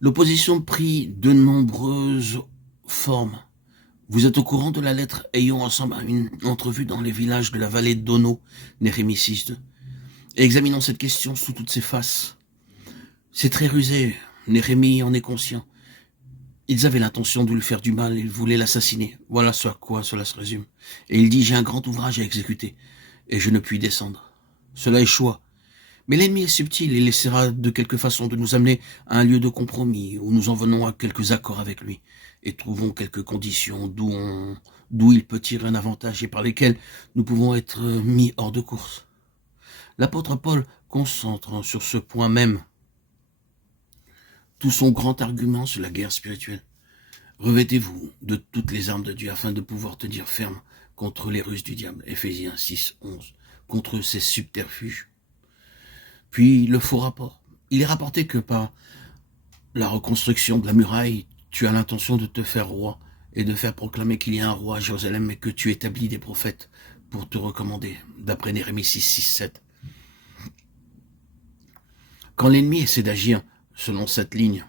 L'opposition prit de nombreuses formes. Vous êtes au courant de la lettre ayant ensemble une entrevue dans les villages de la vallée d'Ono, Néhémie 6.2. Et examinons cette question sous toutes ses faces. C'est très rusé, Néhémie en est conscient. Ils avaient l'intention de lui faire du mal, ils voulaient l'assassiner. Voilà ce à quoi cela se résume. Et il dit, j'ai un grand ouvrage à exécuter, et je ne puis descendre. Cela échoua. Mais l'ennemi est subtil, il essaiera de quelque façon de nous amener à un lieu de compromis, où nous en venons à quelques accords avec lui, et trouvons quelques conditions d'où il peut tirer un avantage et par lesquelles nous pouvons être mis hors de course. L'apôtre Paul concentre sur ce point même tout son grand argument sur la guerre spirituelle. Revêtez-vous de toutes les armes de Dieu afin de pouvoir tenir ferme contre les ruses du diable. Éphésiens 6.11. Contre ses subterfuges. Puis le faux rapport. Il est rapporté que par la reconstruction de la muraille, tu as l'intention de te faire roi et de faire proclamer qu'il y a un roi à Jérusalem et que tu établis des prophètes pour te recommander, d'après Néhémie 6.7. Quand l'ennemi essaie d'agir selon cette ligne,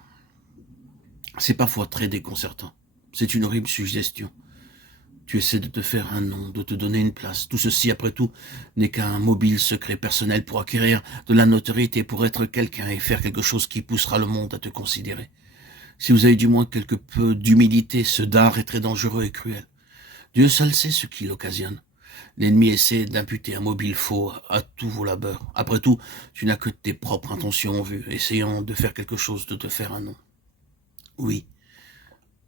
c'est parfois très déconcertant. C'est une horrible suggestion. Tu essaies de te faire un nom, de te donner une place. Tout ceci, après tout, n'est qu'un mobile secret personnel pour acquérir de la notoriété, pour être quelqu'un et faire quelque chose qui poussera le monde à te considérer. Si vous avez du moins quelque peu d'humilité, ce dard est très dangereux et cruel. Dieu seul sait ce qui l'occasionne. L'ennemi essaie d'imputer un mobile faux à tous vos labeurs. Après tout, tu n'as que tes propres intentions en vue, essayant de faire quelque chose, de te faire un nom. Oui,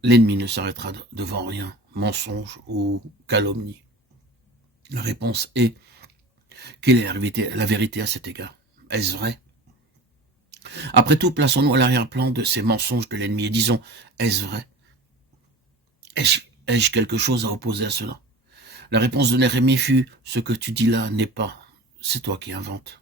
l'ennemi ne s'arrêtera devant rien, mensonge ou calomnie. La réponse est, quelle est la vérité à cet égard? Est-ce vrai? Après tout, plaçons-nous à l'arrière-plan de ces mensonges de l'ennemi et disons, est-ce vrai? Ai-je quelque chose à opposer à cela? La réponse de Néhémie fut, ce que tu dis là n'est pas, c'est toi qui inventes.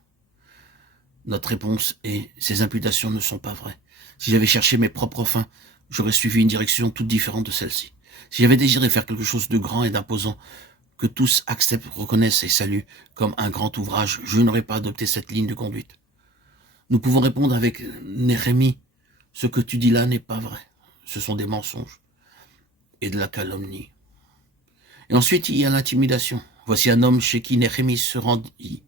Notre réponse est, ces imputations ne sont pas vraies. Si j'avais cherché mes propres fins, j'aurais suivi une direction toute différente de celle-ci. Si j'avais désiré faire quelque chose de grand et d'imposant, que tous acceptent, reconnaissent et saluent comme un grand ouvrage, je n'aurais pas adopté cette ligne de conduite. Nous pouvons répondre avec Néhémie, ce que tu dis là n'est pas vrai. Ce sont des mensonges et de la calomnie. Et ensuite, il y a l'intimidation. Voici un homme chez qui Néhémie se rendit.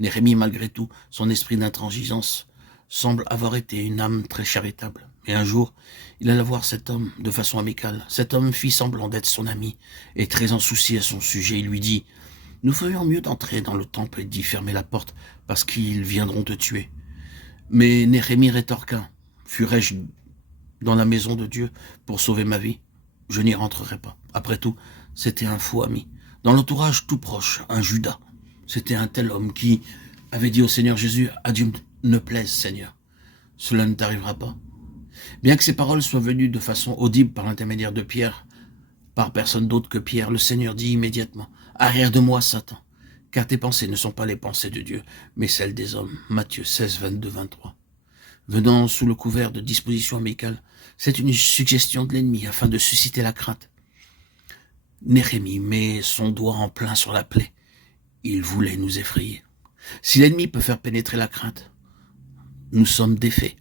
Néhémie, malgré tout, son esprit d'intransigeance semble avoir été une âme très charitable. Et un jour, il alla voir cet homme de façon amicale. Cet homme fit semblant d'être son ami et très en souci à son sujet. Il lui dit, « Nous ferions mieux d'entrer dans le temple et d'y fermer la porte parce qu'ils viendront te tuer. » Mais Néhémie rétorqua, « Fuirais-je dans la maison de Dieu pour sauver ma vie? Je n'y rentrerai pas. » Après tout, c'était un faux ami. Dans l'entourage tout proche, un Judas. C'était un tel homme qui avait dit au Seigneur Jésus, « À Dieu ne plaise, Seigneur. Cela ne t'arrivera pas. » Bien que ces paroles soient venues de façon audible par l'intermédiaire de Pierre, par personne d'autre que Pierre, le Seigneur dit immédiatement, « Arrière de moi, Satan, car tes pensées ne sont pas les pensées de Dieu, mais celles des hommes. » Matthieu 16, 22, 23. Venant sous le couvert de dispositions amicales, c'est une suggestion de l'ennemi afin de susciter la crainte. Néhémie met son doigt en plein sur la plaie. Il voulait nous effrayer. Si l'ennemi peut faire pénétrer la crainte, nous sommes défaits.